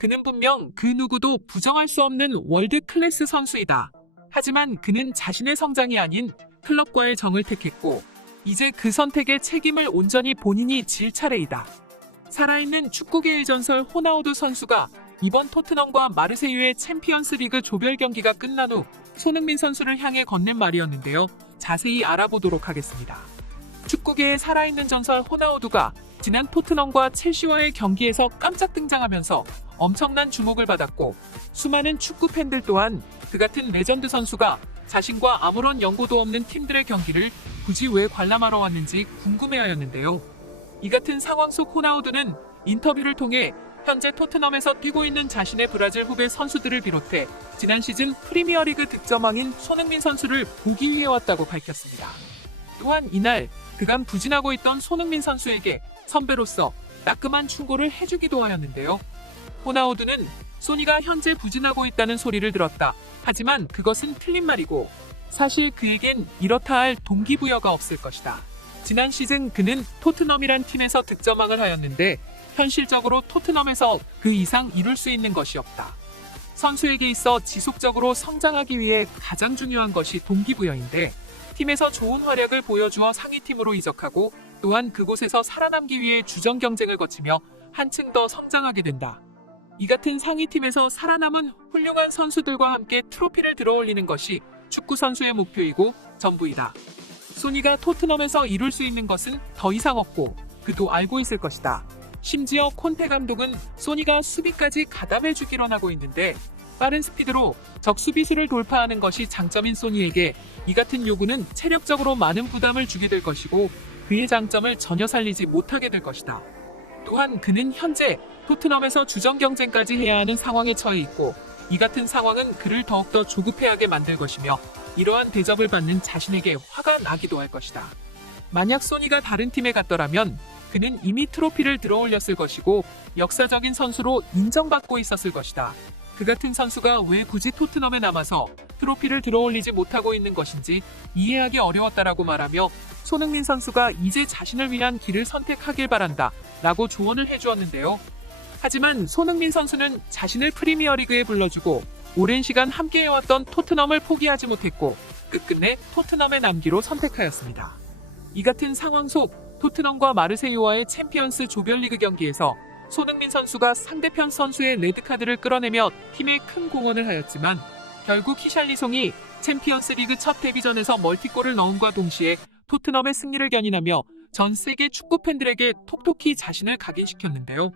그는 분명 그 누구도 부정할 수 없는 월드 클래스 선수이다. 하지만 그는 자신의 성장이 아닌 클럽과의 정을 택했고 이제 그 선택의 책임을 온전히 본인이 질 차례이다. 살아있는 축구계의 전설 호나우두 선수가 이번 토트넘과 마르세유의 챔피언스 리그 조별 경기가 끝난 후 손흥민 선수를 향해 건넨 말이었는데요. 자세히 알아보도록 하겠습니다. 축구계의 살아있는 전설 호나우두가 지난 토트넘과 첼시와의 경기에서 깜짝 등장하면서 엄청난 주목을 받았고 수많은 축구 팬들 또한 그 같은 레전드 선수가 자신과 아무런 연고도 없는 팀들의 경기를 굳이 왜 관람하러 왔는지 궁금해하였는데요. 이 같은 상황 속 호나우두는 인터뷰를 통해 현재 토트넘에서 뛰고 있는 자신의 브라질 후배 선수들을 비롯해 지난 시즌 프리미어리그 득점왕인 손흥민 선수를 보기 위해 왔다고 밝혔습니다. 또한 이날 그간 부진하고 있던 손흥민 선수에게 선배로서 따끔한 충고를 해주기도 하였는데요. 호나우두는 소니가 현재 부진하고 있다는 소리를 들었다. 하지만 그것은 틀린 말이고 사실 그에겐 이렇다 할 동기부여가 없을 것이다. 지난 시즌 그는 토트넘이란 팀에서 득점왕을 하였는데 현실적으로 토트넘에서 그 이상 이룰 수 있는 것이 없다. 선수에게 있어 지속적으로 성장하기 위해 가장 중요한 것이 동기부여인데 팀에서 좋은 활약을 보여주어 상위팀으로 이적하고 또한 그곳에서 살아남기 위해 주전 경쟁을 거치며 한층 더 성장하게 된다. 이 같은 상위팀에서 살아남은 훌륭한 선수들과 함께 트로피를 들어올리는 것이 축구 선수의 목표이고 전부이다. 소니가 토트넘에서 이룰 수 있는 것은 더 이상 없고 그도 알고 있을 것이다. 심지어 콘테 감독은 소니가 수비까지 가담해주기로 하고 있는데 빠른 스피드로 적 수비수를 돌파하는 것이 장점인 소니에게 이 같은 요구는 체력적으로 많은 부담을 주게 될 것이고 그의 장점을 전혀 살리지 못하게 될 것이다. 또한 그는 현재 토트넘에서 주전 경쟁까지 해야 하는 상황에 처해 있고 이 같은 상황은 그를 더욱더 조급해하게 만들 것이며 이러한 대접을 받는 자신에게 화가 나기도 할 것이다. 만약 소니가 다른 팀에 갔더라면 그는 이미 트로피를 들어올렸을 것이고 역사적인 선수로 인정받고 있었을 것이다. 그 같은 선수가 왜 굳이 토트넘에 남아서 트로피를 들어올리지 못하고 있는 것인지 이해하기 어려웠다라고 말하며 손흥민 선수가 이제 자신을 위한 길을 선택하길 바란다 라고 조언을 해주었는데요. 하지만 손흥민 선수는 자신을 프리미어리그에 불러주고 오랜 시간 함께해왔던 토트넘을 포기하지 못했고 끝끝내 토트넘에 남기로 선택하였습니다. 이 같은 상황 속 토트넘과 마르세유와의 챔피언스 조별리그 경기에서 손흥민 선수가 상대편 선수의 레드카드를 끌어내며 팀에 큰 공헌을 하였지만 결국 히샬리송이 챔피언스 리그 첫 데뷔전에서 멀티골을 넣음과 동시에 토트넘의 승리를 견인하며 전 세계 축구 팬들에게 톡톡히 자신을 각인시켰는데요.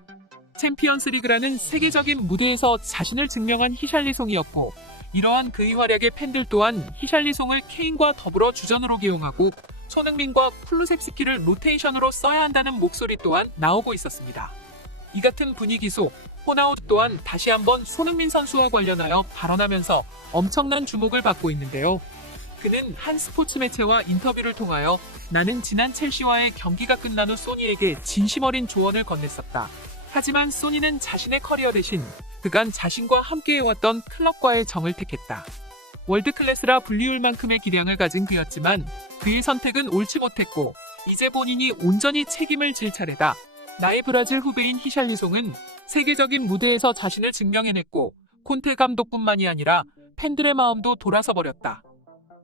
챔피언스 리그라는 세계적인 무대에서 자신을 증명한 히샬리송이었고 이러한 그의 활약에 팬들 또한 히샬리송을 케인과 더불어 주전으로 기용하고 손흥민과 쿠루셉스키를 로테이션으로 써야 한다는 목소리 또한 나오고 있었습니다. 이 같은 분위기 속 호나우두 또한 다시 한번 손흥민 선수와 관련하여 발언하면서 엄청난 주목을 받고 있는데요. 그는 한 스포츠 매체와 인터뷰를 통하여 나는 지난 첼시와의 경기가 끝난 후 소니에게 진심 어린 조언을 건넸었다. 하지만 소니는 자신의 커리어 대신 그간 자신과 함께해왔던 클럽과의 정을 택했다. 월드클래스라 불리울 만큼의 기량을 가진 그였지만 그의 선택은 옳지 못했고 이제 본인이 온전히 책임을 질 차례다. 나의 브라질 후배인 히샬리송은 세계적인 무대에서 자신을 증명해냈고 콘테 감독뿐만이 아니라 팬들의 마음도 돌아서 버렸다.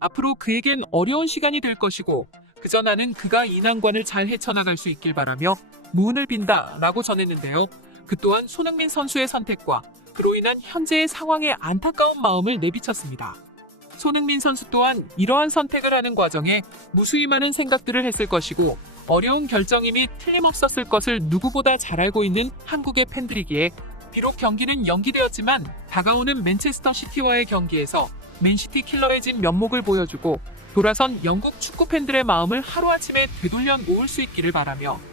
앞으로 그에겐 어려운 시간이 될 것이고 그저 나는 그가 이 난관을 잘 헤쳐나갈 수 있길 바라며 무운을 빈다 라고 전했는데요. 그 또한 손흥민 선수의 선택과 그로 인한 현재의 상황에 안타까운 마음을 내비쳤습니다. 손흥민 선수 또한 이러한 선택을 하는 과정에 무수히 많은 생각들을 했을 것이고 어려운 결정임이 틀림없었을 것을 누구보다 잘 알고 있는 한국의 팬들이기에 비록 경기는 연기되었지만 다가오는 맨체스터 시티와의 경기에서 맨시티 킬러의 진 면목을 보여주고 돌아선 영국 축구 팬들의 마음을 하루아침에 되돌려 놓을 수 있기를 바라며